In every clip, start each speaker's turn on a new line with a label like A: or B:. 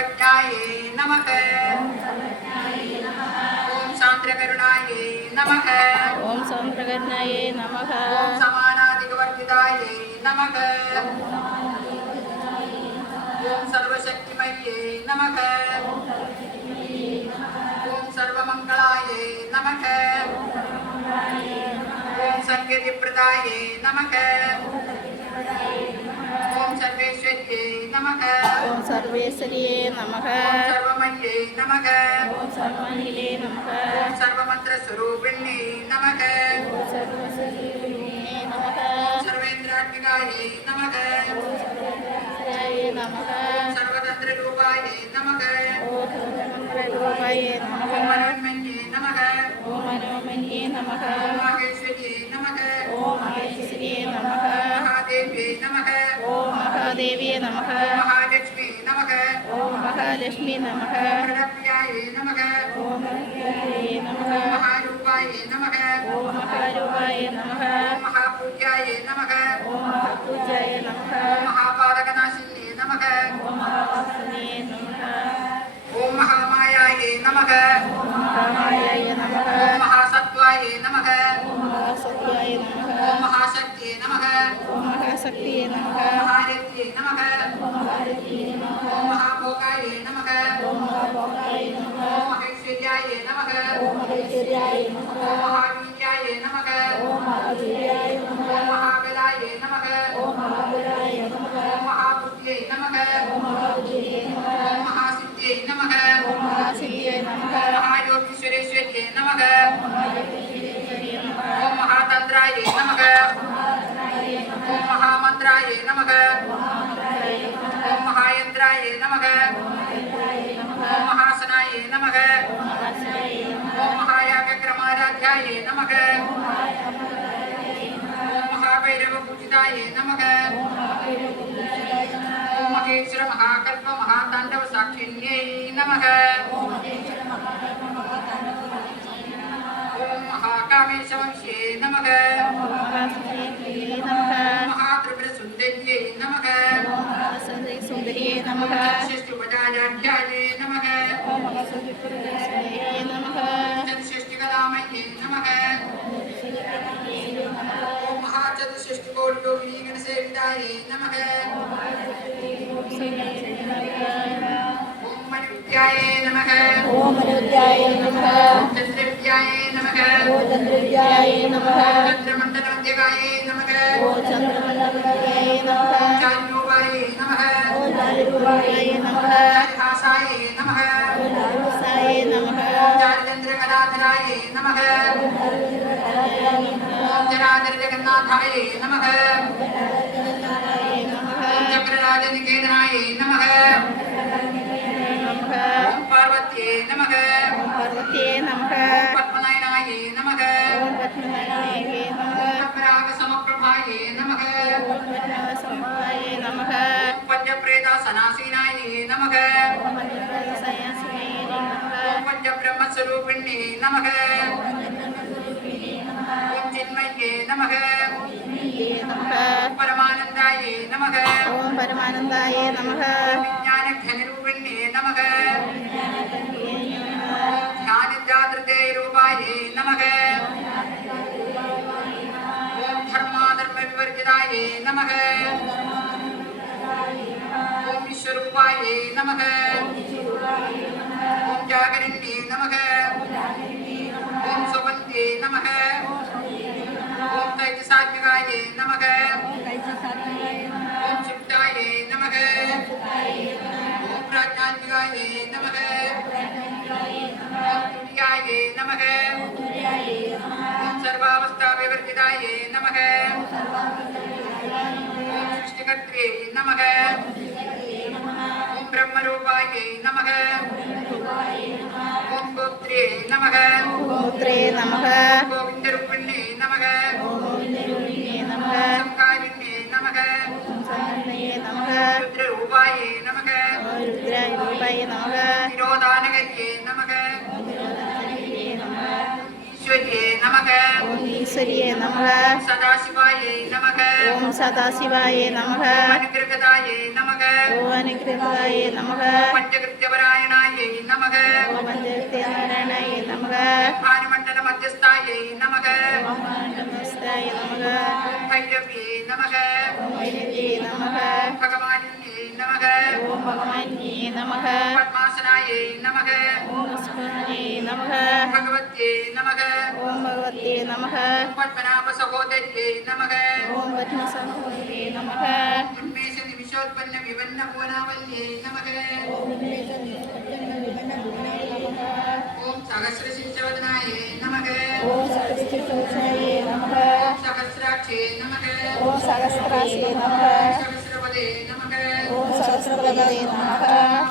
A: சர்வஜாயே நமக. ஓம் சாந்திரகருணாயே நமக.
B: ஓம் சந்திரகர்ணாயே நமக.
A: ஓம் சமானாதிகவர்த்திதாயே நமக. ஓம் சர்வசக்திமயே நமக. ஓம் சர்வமங்களாயே நமக. ஓம் சங்கதிப்பிரதாயே நமக. ஓம் சர்வேஸ்வரியே நமக
B: ஓம்
A: சர்வமயே நமக
B: ஓம் சர்வாணிலே நமக
A: ஓம் சர்வமந்திரஸ்வரூபிணி நமக
B: ஓம் சர்வசரியே நமக
A: ஓம் சர்வேந்திராத்மிகாயே நமக ஓம் சர்வதந்திரரூபாயே நமக
B: ஓம் நமக
A: ஓம் மனோன்மன்யே நமக
B: ஓம் நமக
A: ஓம் மகேஸ்வரியே நமக
B: देवी नम
A: महालक्ष्मी नमः
B: ओम महालक्ष्मी नमः
A: ओम नमः नमः
B: ओम महारूपाय नमः
A: महापूज्याय नमः
B: ओम महापूज्याय नमः
A: महापालकनाशिने नमः ओम
B: महावासने नमः ओम
A: महामायाय नमः ओम
B: महामायाय नमः ओम
A: नम नमः ओम
B: महासत्वाय नमः ओम
A: महाशक्तिये नमः ओम
B: महाशक्तिये नमः நமக
A: ஓம் மகாபோகாய நமக
B: ஓம் நமக
A: ஓம் நமக
B: ஓம்
A: மகாபலாய நமக
B: ஓம்
A: மகாபுத்தியை நமக
B: ஓம்
A: மகாசித்தியை நமக
B: ஓம் நமக
A: ஓம் நமக
B: ஓம் நமக
A: மகாமந்திராயே மகாயந்திராயே நமக. ஓம் மகாசனாயே நமக. ஓம் மகாயாகக்கிரமாராத்யாயே நமக. ஓம் மகாபைரவ பூஜிதாயே நமக. ஓம் மகேஸ்வர மகாகல்ப மகாதாண்டவ சாட்சின்யை நமக. ஓம் மகாகாமேஷ வம்சே நமக.
B: ஓம் மகாசித்தியே நமக.
A: ஓம் மகாத்ரிபுர சுந்தரியை நமக.
B: सुंदरिये नमः षष्टु
A: पदाढ्याये नमः।
B: ओम वसुधिपुरदर्शने नमः।
A: चतुष्षष्टिकलामये नमः। ओम महाचतुष्षष्टिकोटियोगिनी गणसेविताये नमः ओम महाचतुष्षष्टिकोटियोगिनी गणसेविताये
B: नमः। अनिरुद्ध्याय नमः।
A: ओम अनिरुद्ध्याय नमः।
B: चंद्रव्याय नमः।
A: ओम चंद्रव्याय नमः।
B: चंद्रमंडलमध्यगाय नमः। ओम
A: चंद्रमंडलमध्यगाय नमः। चारुवाय नमः।
B: ओम चारुवाय नमः।
A: चारुभासाय नमः।
B: ओम चारुभासाय
A: नमः। चारुचंद्रकलाधराय नमः। ओम जनादरजगन्नाथाय नमः। चक्रराजनिकेतनाय नमः।
B: நமக ஓம் பார்வதியே நமக ஓம் பார்வதியே நமக
A: பத்மநாயனாயே நமக
B: ஓம் பத்மநாயனாயே நமக பத்மராக சமபிரபாயே நமக
A: ஓம் பத்மராக சமபிரபாயே நமக பஞ்சப்ரேத சனாசீனாயே
B: நமக
A: ஓம் பஞ்சப்ரேத
B: சனாசீனாயே பரமானந்தாயே நமக
A: ஓம் பரமானந்தாயே நமக धर्माधर्मविवर्जिताये नमः। ॐ विश्वरूपाये नमः। ॐ जागरिण्ये नमः। ॐ सुबन्ध्ये नमः। ॐ दैत्यसात्विकाये नमः। ॐ सुप्ताये नमः। ॐ प्राज्ञात्मिकाये नमः। ॐ तुर्याये नमः। ॐ सर्वावस्थाविवर्जिताये नमः।
B: ஜெகத்ரே நமக ஓம் பிரம்ம
A: ரூபாயே நமக
B: ஓம் கோத்ரே நமக
A: கோத்ரே
B: நமக கோவிந்த ரூபிணே நமக
A: நமக
B: சம்காரிணே நமக நமக
A: ஈஸ்வரியே நமக.
B: ஓம் ஈஸ்வரியே நமக.
A: சதாசிவாயே நமக.
B: ஓம் சதாசிவாயே நமக.
A: அனுகிரகதாயே நமக.
B: ஓம் அனுகிரகாயே நமக.
A: பஞ்சகிருத்தியபராயணாயே நமக.
B: ஓம் பஞ்சகத்தே நாராயணாயே நமக.
A: பானுமண்டல மத்தியஸ்தாயே நமக.
B: ஓம் நமஸ்தாய நமக.
A: ஓம் பைரவியே நமக.
B: ஓம் வைரவே நமக.
A: பகவானியே நமக
B: ஓம் பகவான்யே நமக
A: பத்மாசனாயே நமக
B: ஓம் ஸ்மரணே நமக
A: பகவத்யே நமக
B: ஓம் பகவத்தே நமக
A: பத்மநாப சகோதரியே நமக
B: ஓம் பத்மசமோதரே நமக
A: உன்மேஷ நிமிஷோத்பன்ன விவன்ன புவனாவல்யே நமக ஓம் சகசிர சிஞ்சவதனாயே நமக
B: ஓம் சகசிரசோஷாயே நமக
A: சகசிராட்சே நமக
B: ஓம் சகஸ்திராசே
A: भगवते
B: नमः ओम सहस्र
A: भगवते नमः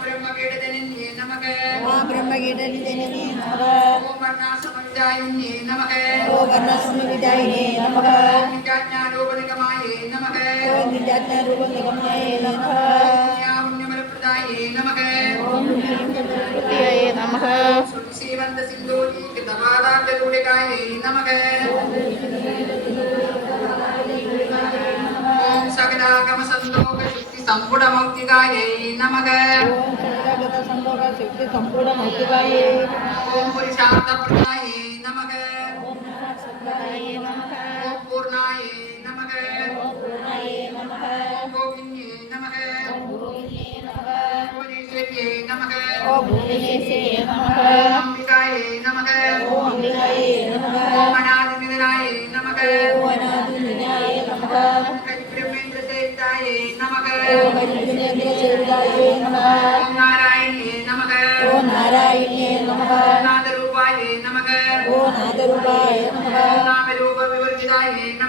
B: ब्रह्म कीटजनिन्ये नमः
A: ओम ब्रह्म कीटजनिन्ये
B: नमः ओम वर्णासमविदायिन्ये
A: नमः ओम वर्णासमविदायिन्ये
B: नमः ओम निजाज्ञारूपनिगमाये
A: नमः ओम
B: निजाज्ञारूपनिगमाये नमः पुण्यापुण्यमलप्रदाये
A: नमः ओम पुण्यमलप्रदाये नमः श्रीवन्दसिन्धोलीकृतपादाब्जगूढिकाये नमः ओम सकलागमसन्तो சம்புடமௌக்திகாயை நமக.
B: ஓம் சகலகத சந்தோக சித்தி சம்பூர்ண மௌத்திகாயே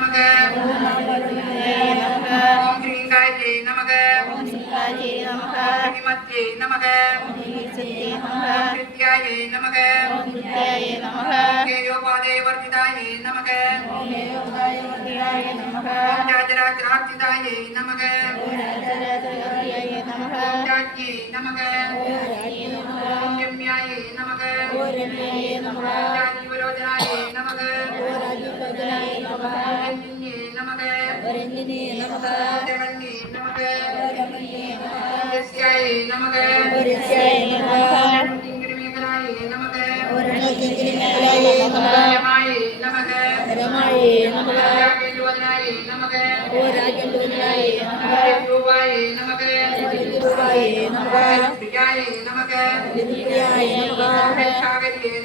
A: நமக.
B: ஓம்
A: கிரீங்காயே நமக.
B: ஓம் நமக.
A: ஸ்ரீமத்யே நமக. கேயோபாதே நமக. ஜாஜராஜரார்த்திதாயே நமக.
B: நமக.
A: நமக
B: நமக.
A: நமக
B: நமக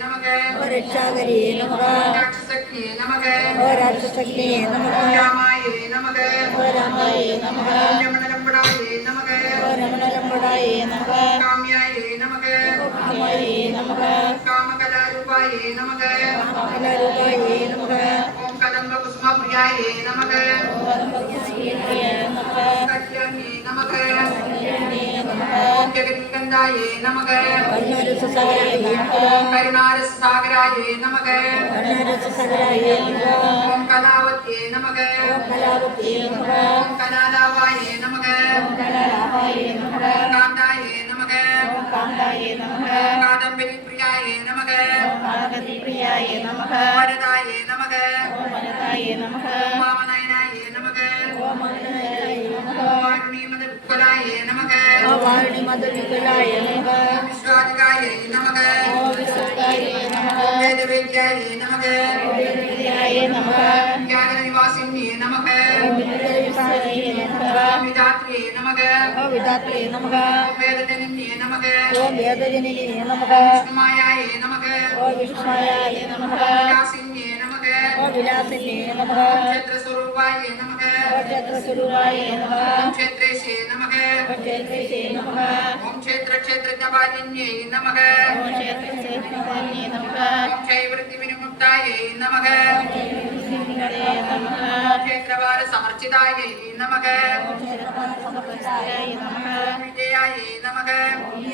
A: நமக
B: நமக ഓരാശക്തിയെ നമുക്ക് രാമായേ
A: നമുക്ക് രമണരമ്പടായേ
B: നമുക്ക് കാമയായേ നമുക്ക്
A: കാമകലാരൂപായേ നമുക്ക്
B: കാമകലാരൂപായേ നമുക്ക് ഓം
A: കലംബ കുസുമപ്രിയായേ
B: നമുക്ക് നമുക്ക്
A: നമുക്ക് ഓം
B: ജഗതി ராஜேந்திரனாய நமக. வித்யாய நமக.
A: சாகரியே நமக.
B: ஓம் ஓம் ஓம் ஓம்
A: ஓம்
B: ஓம்
A: ஓம் ஓம் ஓம் கலாவத்யே நமக.
B: ஓம் நமக.
A: ஓம் கலாலாவாயே
B: ஓம்
A: காந்தாயே
B: ஓம்
A: காதம்பரி பிரியாயே
B: ஓம்
A: வரதாயே
B: ஓம்
A: ஓம்
B: ஓம்
A: ஓம் വിശ്വരൂപരായ നമക
B: വാരുണി മധുവികലായ നമക വിശ്വാധികായ
A: നമക വേദവേദ്യായ നമക
B: നമക ജ്ഞാനനിവാസിന്യേ നമക
A: വിധാത്രിയേ നമക വിധാത്രിയേ
B: നമക വേദജനിന്യേ നമക
A: വേദജനിന്യേ നമക വിഷ്ണുമായായേ
B: നമക വിഷ്ണുമായായേ നമക
A: വിലാസിന്യേ നമക വിലാസിന്യേ
B: നമക ക്ഷേത്രസ്വരൂപായേ നമക
A: ஓம் வேதஜனின்யே நமக
B: ஓம் வேதஜனினே நமக
A: விஷ்ணுமாயாயே நமக
B: ஓம் விஷ்ணாய நமக
A: விலாசின்யே நமக
B: ஓம்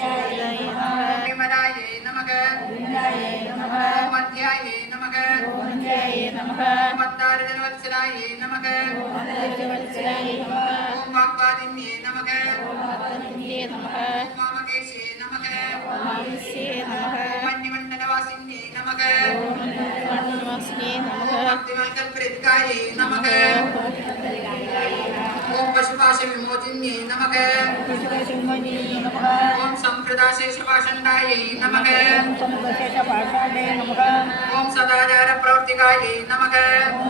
B: விலாசினே நமக
A: ஓம் க்ஷேத்ரஸ்வரூபாயே நமக
B: ஓம் சத்ரஸ்வரூபாய நமக.
A: க்ஷேத்ரேஷே நமக.
B: ஓம் நமக
A: நமக.
B: நமக
A: நமக
B: நமக.
A: நமக
B: நமக.
A: நமக
B: நமக.
A: நமக
B: நமக.
A: நமக
B: நமக.
A: நமக
B: நமக.
A: வாக்வாதின்யே நமக.
B: ஓம் நமக
A: மாமகேஷே நமக.
B: ஆவிஸ்யே நமக
A: மன்னிமண்டலவாசின்யே நமக. ओम पशुपाश विमोचिन्ये नमः।
B: ओम
A: संप्रदाशेष पाषण्डाये नमः।
B: ओम
A: सदाचार प्रवर्तिकाये नमः।